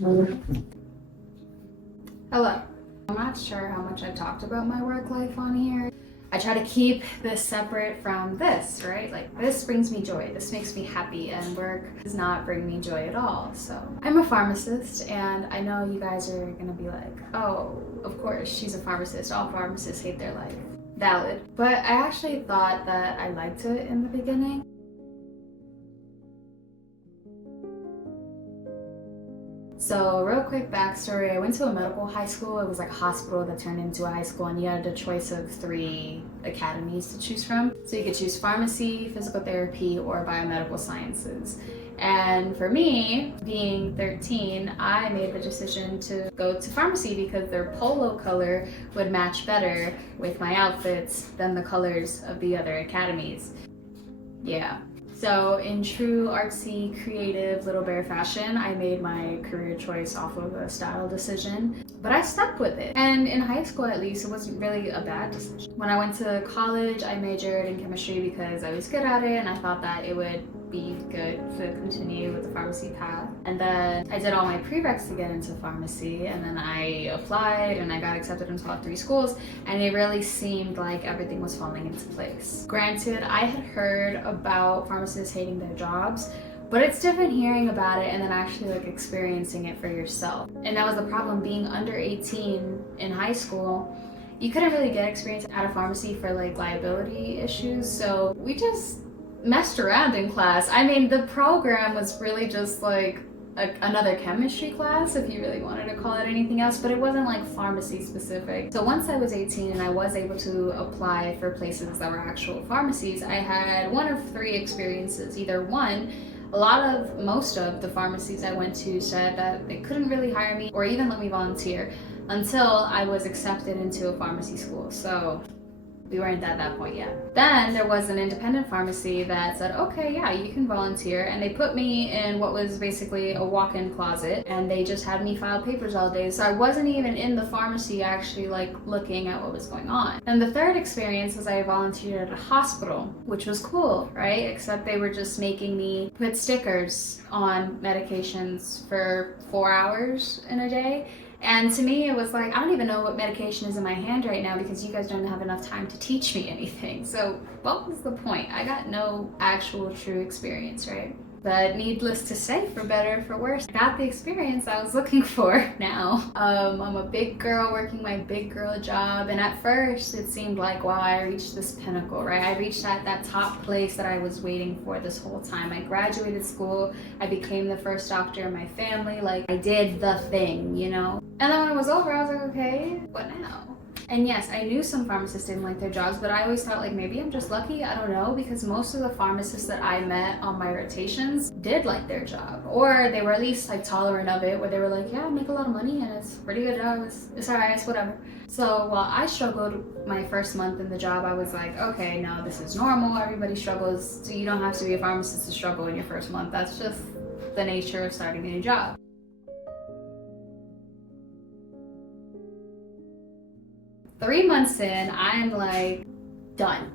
Hello. I'm not sure how much I've talked about my work life on here. I try to keep this separate from this, right? Like, this brings me joy, this makes me happy, and work does not bring me joy at all. So I'm a pharmacist, and I know you guys are gonna be like, oh, of course, she's a pharmacist, all pharmacists hate their life. Valid. But I actually thought that I liked it in the beginning. So real quick backstory, I went to a medical high school. It was like a hospital that turned into a high school, and you had a choice of 3 academies to choose from. So you could choose pharmacy, physical therapy, or biomedical sciences. And for me, being 13, I made the decision to go to pharmacy because their polo color would match better with my outfits than the colors of the other academies. Yeah. So in true artsy, creative Little Bear fashion, I made my career choice off of a style decision, but I stuck with it. And in high school, at least, it wasn't really a bad decision. When I went to college, I majored in chemistry because I was good at it and I thought that it would be good to continue with the pharmacy path. And then I did all my prereqs to get into pharmacy, and then I applied and I got accepted into all 3 schools, and it really seemed like everything was falling into place. Granted, I had heard about pharmacists hating their jobs, but it's different hearing about it and then actually like experiencing it for yourself. And that was the problem, being under 18 in high school. You couldn't really get experience at a pharmacy for like liability issues, so we just messed around in class. I mean, the program was really just like another chemistry class, if you really wanted to call it anything else, but it wasn't like pharmacy specific. So once I was 18 and I was able to apply for places that were actual pharmacies, I had one of 3 experiences. Either one, most of the pharmacies I went to said that they couldn't really hire me or even let me volunteer until I was accepted into a pharmacy school. So we weren't at that point yet. Then there was an independent pharmacy that said, okay, yeah, you can volunteer. And they put me in what was basically a walk-in closet, and they just had me file papers all day. So I wasn't even in the pharmacy actually like looking at what was going on. And the third experience was I volunteered at a hospital, which was cool, right? Except they were just making me put stickers on medications for 4 hours in a day. And to me, it was like, I don't even know what medication is in my hand right now because you guys don't have enough time to teach me anything. So what was the point? I got no actual true experience, right? But needless to say, for better or for worse, I got the experience I was looking for now. I'm a big girl working my big girl job, and at first it seemed like, wow, I reached this pinnacle, right? I reached that top place that I was waiting for this whole time. I graduated school, I became the first doctor in my family, like I did the thing, you know? And then when it was over, I was like, okay, what now? And yes, I knew some pharmacists didn't like their jobs, but I always thought like maybe I'm just lucky, I don't know, because most of the pharmacists that I met on my rotations did like their job, or they were at least like tolerant of it, where they were like, yeah, I make a lot of money and it's a pretty good job, it's alright, it's whatever. So while I struggled my first month in the job, I was like, okay, no, this is normal, everybody struggles, so you don't have to be a pharmacist to struggle in your first month, that's just the nature of starting a new job. 3 months in, I'm like, done.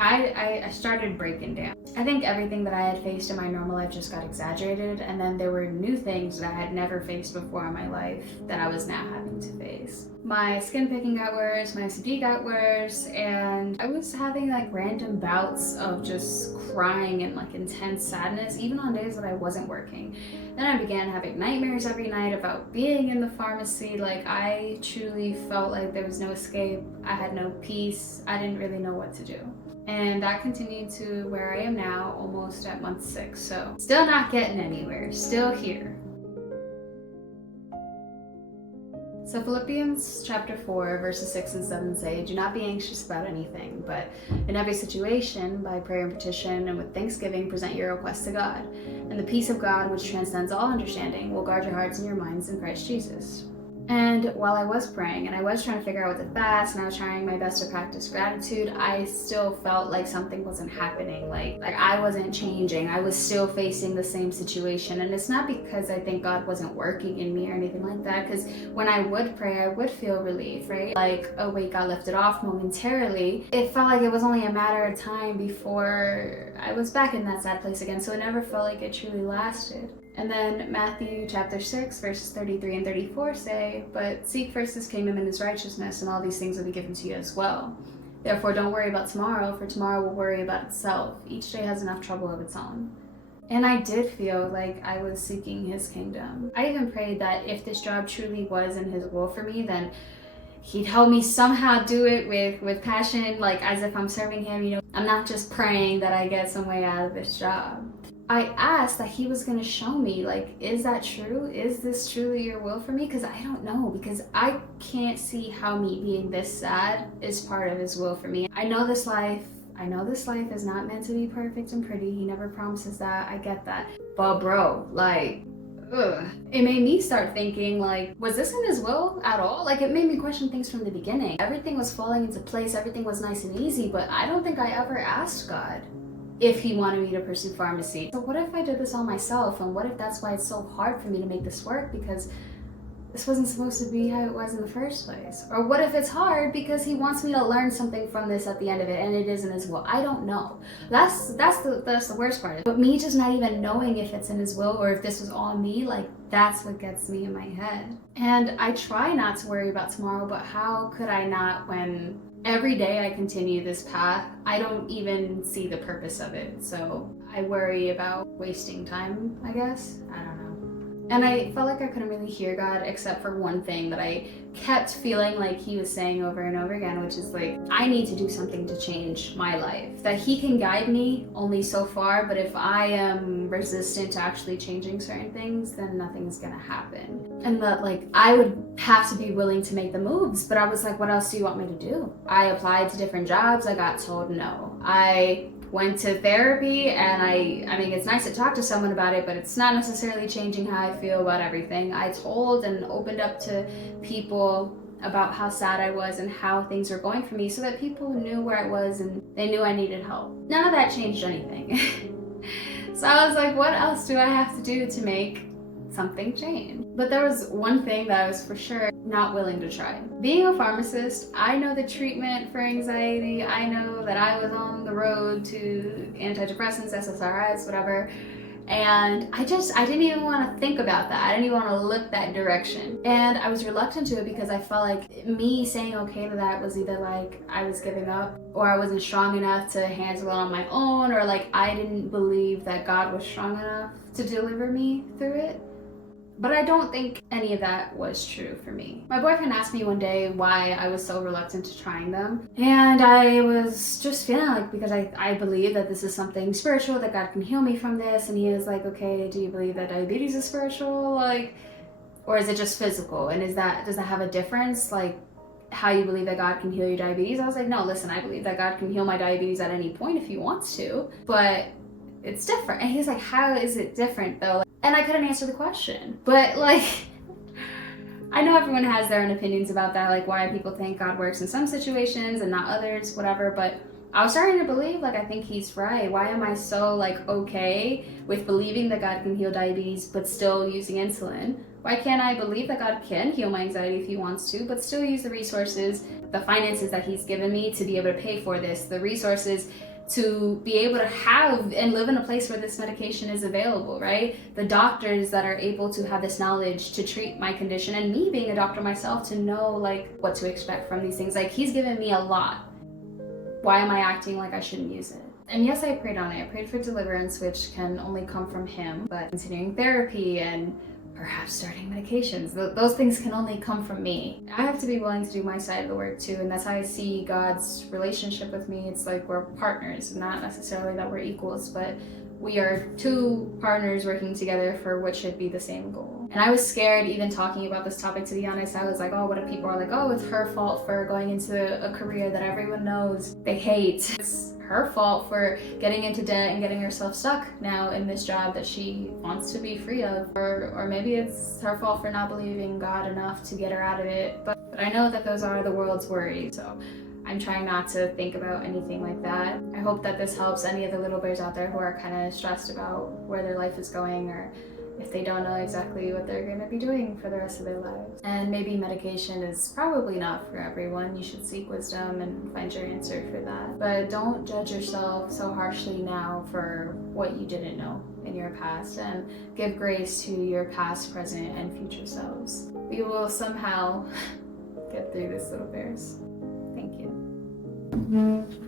I started breaking down. I think everything that I had faced in my normal life just got exaggerated, and then there were new things that I had never faced before in my life that I was now having to face. My skin picking got worse, my OCD got worse, and I was having like random bouts of just crying and like intense sadness, even on days that I wasn't working. Then I began having nightmares every night about being in the pharmacy. Like, I truly felt like there was no escape. I had no peace. I didn't really know what to do. And that continued to where I am now, almost at month 6. So still not getting anywhere, still here. So Philippians chapter 4, verses 6 and 7 say, do not be anxious about anything, but in every situation, by prayer and petition and with thanksgiving, present your requests to God. And the peace of God, which transcends all understanding, will guard your hearts and your minds in Christ Jesus. And while I was praying and I was trying to figure out what to fast and I was trying my best to practice gratitude, I still felt like something wasn't happening. Like I wasn't changing. I was still facing the same situation. And it's not because I think God wasn't working in me or anything like that, because when I would pray, I would feel relief, right? Like a weight got lifted off momentarily. It felt like it was only a matter of time before I was back in that sad place again. So it never felt like it truly lasted. And then Matthew chapter 6, verses 33 and 34 say, "But seek first his kingdom and his righteousness, and all these things will be given to you as well. Therefore don't worry about tomorrow, for tomorrow will worry about itself. Each day has enough trouble of its own." And I did feel like I was seeking his kingdom. I even prayed that if this job truly was in his will for me, then he'd help me somehow do it with passion, like as if I'm serving him, you know. I'm not just praying that I get some way out of this job. I asked that he was gonna show me, like, is that true? Is this truly your will for me? Because I don't know, because I can't see how me being this sad is part of his will for me. I know this life is not meant to be perfect and pretty. He never promises that. I get that. But bro, like, ugh. It made me start thinking, like, was this in his will at all? Like, it made me question things from the beginning. Everything was falling into place. Everything was nice and easy, but I don't think I ever asked God if he wanted me to pursue pharmacy. So what if I did this all myself? And what if that's why it's so hard for me to make this work? Because this wasn't supposed to be how it was in the first place. Or what if it's hard because he wants me to learn something from this at the end of it and it isn't his will? I don't know. That's the worst part. But me just not even knowing if it's in his will or if this was all me, like, that's what gets me in my head. And I try not to worry about tomorrow, but how could I not when every day I continue this path, I don't even see the purpose of it. So I worry about wasting time, I guess. I don't know. And I felt like I couldn't really hear God except for one thing that I kept feeling like he was saying over and over again, which is like, I need to do something to change my life. That he can guide me only so far, but if I am resistant to actually changing certain things, then nothing's gonna happen. And that, like, I would have to be willing to make the moves, but I was like, what else do you want me to do? I applied to different jobs, I got told no. I went to therapy, and I mean, it's nice to talk to someone about it, but it's not necessarily changing how I feel about everything. I told and opened up to people about how sad I was and how things were going for me so that people knew where I was and they knew I needed help. None of that changed anything. So I was like, what else do I have to do to make something change? But there was one thing that I was for sure not willing to try. Being a pharmacist, I know the treatment for anxiety. I know that I was on the road to antidepressants, SSRIs, whatever. And I didn't even want to think about that. I didn't even want to look that direction. And I was reluctant to it because I felt like me saying okay to that was either like I was giving up or I wasn't strong enough to handle it on my own, or like I didn't believe that God was strong enough to deliver me through it. But I don't think any of that was true for me. My boyfriend asked me one day why I was so reluctant to trying them. And I was just feeling like, because I believe that this is something spiritual, that God can heal me from this. And he was like, okay, do you believe that diabetes is spiritual? Like, or is it just physical? And does that have a difference? Like, how you believe that God can heal your diabetes? I was like, no, listen, I believe that God can heal my diabetes at any point if he wants to, but it's different. And he's like, how is it different though? And I couldn't answer the question. But like, I know everyone has their own opinions about that, like why people think God works in some situations and not others, whatever, but I was starting to believe, like, I think he's right. Why am I so like okay with believing that God can heal diabetes but still using insulin? Why can't I believe that God can heal my anxiety if he wants to, but still use the resources, the finances that he's given me to be able to pay for this, the resources to be able to have and live in a place where this medication is available, right? The doctors that are able to have this knowledge to treat my condition, and me being a doctor myself to know like what to expect from these things. Like, he's given me a lot. Why am I acting like I shouldn't use it? And yes, I prayed on it. I prayed for deliverance, which can only come from him, but continuing therapy and perhaps starting medications, those things can only come from me. I have to be willing to do my side of the work too, and that's how I see God's relationship with me. It's like we're partners, not necessarily that we're equals, but we are two partners working together for what should be the same goal. And I was scared even talking about this topic, to be honest. I was like, oh, what if people are like, oh, it's her fault for going into a career that everyone knows they hate. It's her fault for getting into debt and getting herself stuck now in this job that she wants to be free of. Or maybe it's her fault for not believing God enough to get her out of it. But I know that those are the world's worries, so I'm trying not to think about anything like that. I hope that this helps any of the little bears out there who are kind of stressed about where their life is going or if they don't know exactly what they're going to be doing for the rest of their lives. And maybe medication is probably not for everyone. You should seek wisdom and find your answer for that. But don't judge yourself so harshly now for what you didn't know in your past, and give grace to your past, present, and future selves. We will somehow get through this, little bears. Thank you.